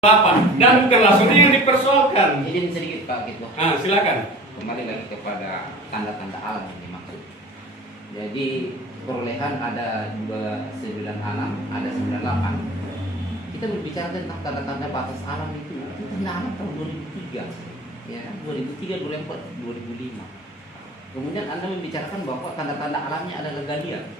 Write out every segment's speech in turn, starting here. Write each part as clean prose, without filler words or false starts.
Bapak dan bukan langsung yang dipersoalkan. Izin sedikit Pak gitu. Silakan. Kembali lagi kepada tanda-tanda alam yang dimaksud. Jadi perolehan ada 296, ada 98. Kita berbicara tentang tanda-tanda batas alam itu tanda alam tahun 2003, ya kan? 2003, 2004, 2005. Kemudian Anda membicarakan bahwa tanda-tanda alamnya adalah galian.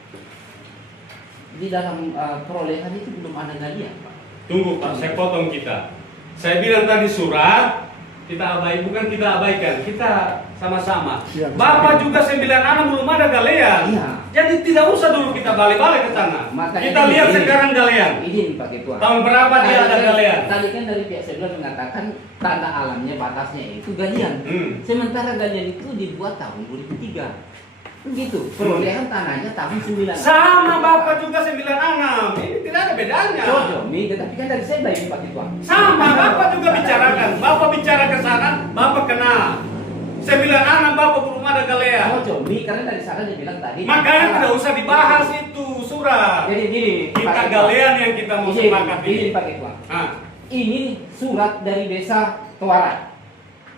Di dalam perolehan itu belum ada galian, Pak. Tunggu Pak, saya potong kita. Saya bilang tadi surat, kita bukan kita abaikan, kita sama-sama. Ya, Bapak juga 96 belum ada galean. Iya. Jadi tidak usah dulu kita balik-balik ke sana. Makanya Kita lihat ini, sekarang galean. Izin Pak Ketua. Tahun berapa dia ada galean? Tadi kan dari pihak sebelah mengatakan tanda alamnya batasnya itu galian. Sementara galian itu dibuat tahun 2003. Begitu. Perolehan tanahnya tahun 96. Sama Bapak juga 96. Ini tidak ada bedanya. Cocok, tapi kan dari saya baik Pak Ketua. Sama Bapak juga bicarakan. Bapak bicara ke sana, Bapak kena. 96 Bapak belum ada galean. Cocok, karena dari sana dia bilang tadi. Makanya tidak usah dibahas itu surat. Jadi gini, Kita galean yang kita mau sepakati. Ini Pak Ketua. Ini surat dari Desa Tuara.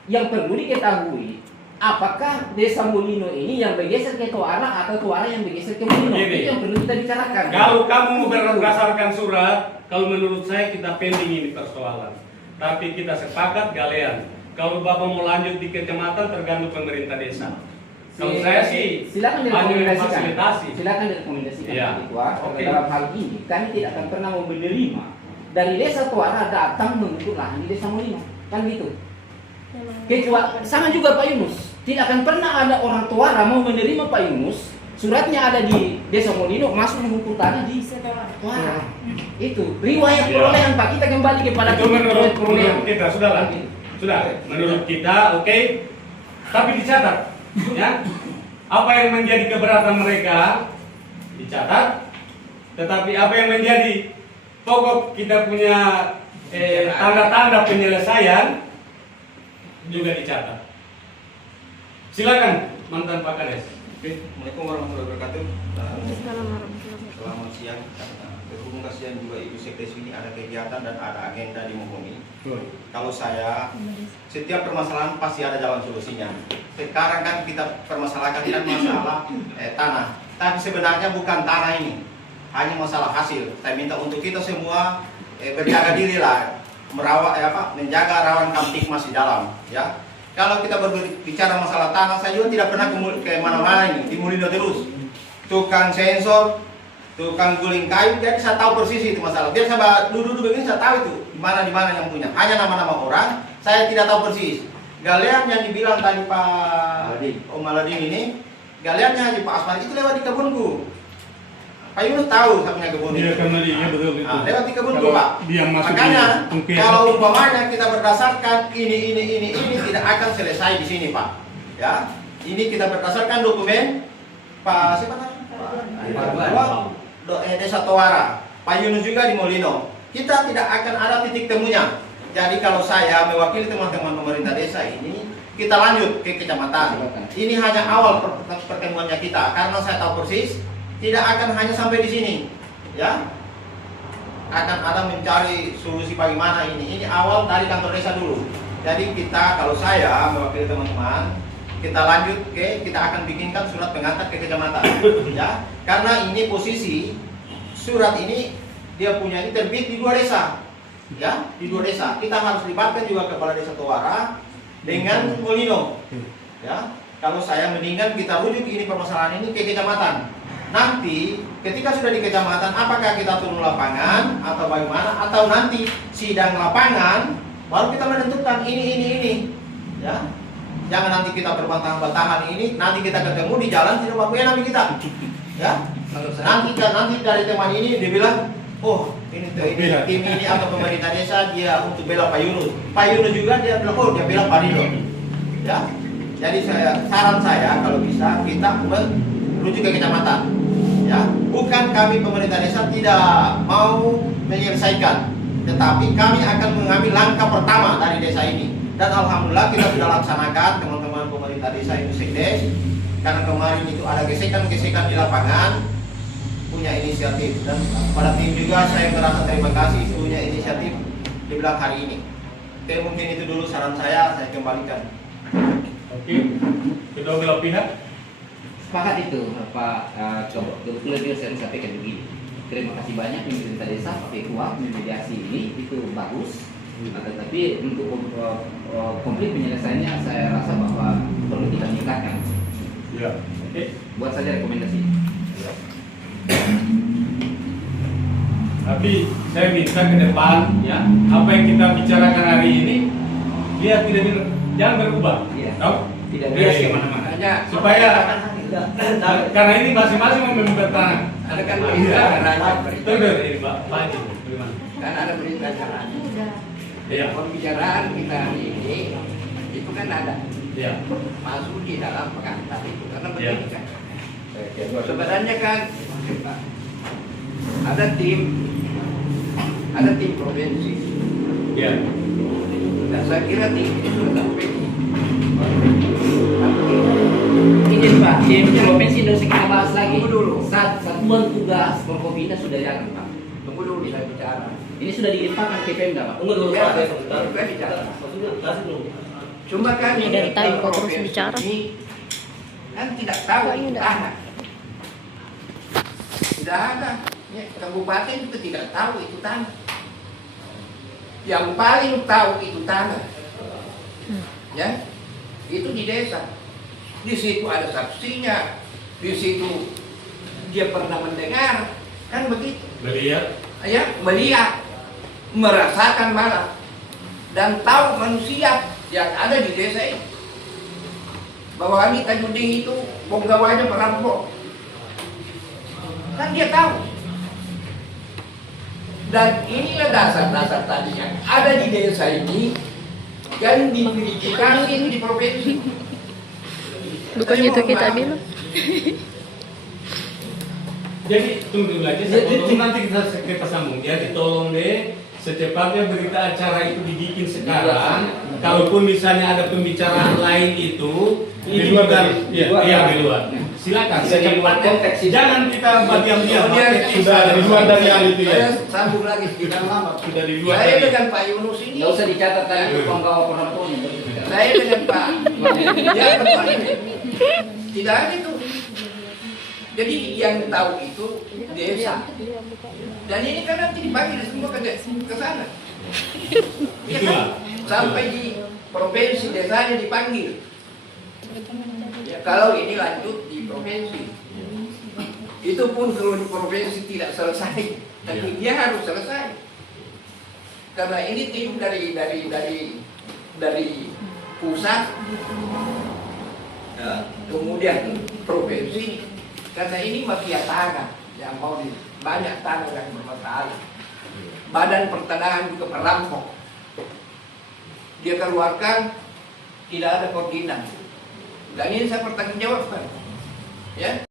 Yang perlu diketahui, apakah Desa Mulino ini yang bergeser ke Tuara atau Tuara yang bergeser ke Mulino? Itu yang perlu kita bicarakan. Kalau kamu mau berdasarkan surat, kalau menurut saya kita pending ini persoalan. Tapi kita sepakat galean. Kalau Bapak mau lanjut di kecamatan tergantung pemerintah desa. Kalau saya sih silakan hanya direkomendasikan. fasilitasi. Silakan direkomendasikan Ya. Pak Ketua. Oke. Dalam hal ini kami tidak akan pernah mau menerima dari Desa Tuara datang mengukur lahan di Desa Mulino. Kan gitu. Kecuali sama juga Pak Yunus. Tidak akan pernah ada orang Tuara mau menerima Pak Yunus. Suratnya ada di Desa Mulino, masuk mengukur tanah di Tuara. Itu riwayat perolehan Pak. Kita kembali kepada Itu menurut perolehan. kita sudahlah. Sudah, menurut kita oke. Tapi dicatat, ya. Apa yang menjadi keberatan mereka dicatat. Tetapi apa yang menjadi pokok kita punya tanda-tanda penyelesaian juga dicatat. Silakan mantan Pak Kades. Assalamualaikum warahmatullahi wabarakatuh. Selamat siang. Berhubung kasihan juga Ibu Sekdes ini ada kegiatan dan ada agenda di Muhuni. Kalau saya, setiap permasalahan pasti ada jalan solusinya. Sekarang kan kita permasalahkan kan masalah tanah. Tapi sebenarnya bukan tanah ini, hanya masalah hasil. Saya minta untuk kita semua berjaga diri lah, merawat menjaga rawan kamtipmas di dalam. Ya. Kalau kita berbicara masalah tanah, saya juga tidak pernah ke mana-mana ini, di Mulino terus. Tukang sensor, tukang guling kayu, jadi saya tahu persis itu masalah. Biar saya duduk begini, saya tahu itu di mana yang punya. Hanya nama-nama orang, saya tidak tahu persis. Galian yang dibilang tadi Pak Om Aladin ini, galiannya hanya Pak Asmar itu lewat di kebunku. Pak Yunus tahu saya punya kebun Iya, itu. karena dia betul itu. Lewat di kebunku Pak. Dia masuk Makanya di kalau umpamanya kita berdasarkan ini tidak akan selesai di sini Pak. Ya, ini kita berdasarkan dokumen Pak siapa namanya? Desa Tuara, Pak Yunus juga di Mulino. Kita tidak akan ada titik temunya. Jadi kalau saya mewakili teman-teman pemerintah desa ini, kita lanjut ke kecamatan. Ini hanya awal pertemuannya kita, karena saya tahu persis tidak akan hanya sampai di sini, ya. Akan ada mencari solusi bagaimana ini. Ini awal dari kantor desa dulu. Jadi kita, kalau saya mewakili teman-teman, kita lanjut kita akan bikinkan surat pengantar ke kecamatan, ya. Karena ini posisi surat ini dia punya ini terbit di 2 desa, ya, di 2 desa. Kita harus libatkan juga kepala desa Tuara dengan Mulino, ya. Kalau saya mendingan kita rujuk ini permasalahan ini ke kecamatan. Nanti ketika sudah di kecamatan, apakah kita turun lapangan atau bagaimana? Atau nanti sidang lapangan baru kita menentukan ini, ya. Jangan nanti kita berbantah-bantahan ini, nanti kita ketemu di jalan tidak baku nabi kita, ya. Nanti dari teman ini dia bilang, oh ini tim ini atau pemerintah desa dia untuk bela Pak Yunus. Pak Yunus juga dia bilang, oh dia bilang Pak Dino, ya. Jadi saran saya kalau bisa kita merujuk ke kecamatan, ya. Bukan kami pemerintah desa tidak mau menyelesaikan, tetapi kami akan mengambil langkah pertama dari desa ini. Dan alhamdulillah kita sudah laksanakan teman-teman pemerintah desa Ibu Sekdes, karena kemarin itu ada gesekan-gesekan di lapangan, punya inisiatif. Dan pada tim juga saya merasa terima kasih punya inisiatif dia bilang hari ini. Oke, mungkin itu dulu saran saya kembalikan. Oke, kedua belah pihak. Sepakat itu Pak Dokter saya sampaikan begini. Terima kasih banyak pemerintah desa pakai kuat memediasi ini itu bagus. Tetapi untuk konflik penyelesaiannya saya rasa bahwa perlu kita tingkatkan. Ya. Oke. Buat saja rekomendasi. Tapi saya minta ke depan ya, apa yang kita bicarakan hari ini dia jangan berubah. Iya. Tahu? Tidak bias kemana-mana. Supaya karena ini masing-masing membuat tangan. Ada kan berita acaranya. Itu udah ini Pak Haji. Bagaimana? Kan ada berita acaranya. Iya. Pembicaraan kita hari ini itu kan ada Iya. masuk di dalam pengantar itu karena Iya. begini kan. Sebenarnya kan ada tim provinsi. Iya. Dan saya kira tim itu sudah sampai Ini Pak, tim provinsi tidak usah kita bahas lagi. Tunggu dulu. Satuan tugas Forkopimda sudah jalan Pak. Tunggu dulu bisa bicara. Ini sudah dilimpahkan ke Pemda Pak. Tunggu dulu Ya, Pak. kita bicara. Cuma kan Ini dari tadi kok terus provinsi bicara. ini kan tidak tahu Kok ini itu enggak? tanah. Tidak ada. Ya, kabupaten juga tidak tahu itu tanah. Yang paling tahu itu tanah, ya, itu di desa. Di situ ada saksinya, di situ dia pernah mendengar, kan begitu. Melihat. Ya, melihat, merasakan malah, dan tahu manusia yang ada di desa ini. Bahwa Ani Tajudin itu bonggawanya perampok. Kan dia tahu. Dan inilah dasar-dasar tadi yang ada di desa ini dan dimilikikan itu di provinsi. Bukannya itu kita bilang. Jadi tunggu dulu aja, sebelum nanti kita sambung. Jadi tolong deh secepatnya berita acara itu dibikin sekarang. Kalaupun misalnya ada pembicaraan lain itu Di luar bukan, dari- iya di luar. Silakan secepatnya. konteks itu. Jangan kita diam-diam. Sudah di luar dari hal itu ya. Saya sambung lagi sedikit. Sudah di luar. Saya dari- dengan Pak Yunus ini, Nggak usah dicatat tadi penggawa perampoknya. saya dengan Pak, ya betul. Tidak ada itu. Jadi yang tahu itu desa. Dan ini kan nanti dipanggil semua ke sana. Ya kan? Itulah. Sampai di provinsi desanya dipanggil. Ya, kalau ini lanjut di provinsi, itu pun kalau di provinsi tidak selesai, tapi dia harus selesai. Karena ini tim dari pusat, ya, kemudian provinsi, karena ini mafia tanah yang mau di banyak tanah yang bermasalah. Badan Pertanahan juga merampok. Dia keluarkan tidak ada koordinasi. Dan ini saya bertanggung jawabkan. Ya.